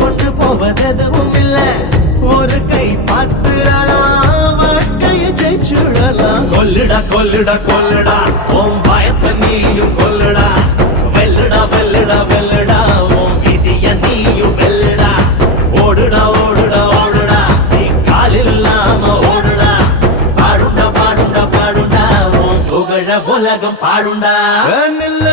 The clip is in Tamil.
கொண்டு போவதெதுவும் இல்ல ஒரு கை பார்த்துடலாம் வாழ்க்கையை ஜெயிச்சுடலாம் கொல்லுடா கொல்லுடா கொல்லுடா உன் பயத்தை நீயும் கொல்லுடா வெல்லுடா வெல்லுடா வெல்லுடா உன் விதிய நீயும் வெல்லுடா ஓடுடா ஓடுடா ஓடுடா நீ கால் இல்லாம ஓடுடா பாடுண்டா பாடுண்டா பாடுண்டா உன் புகழ உலகம் பாடுண்டா நில்ல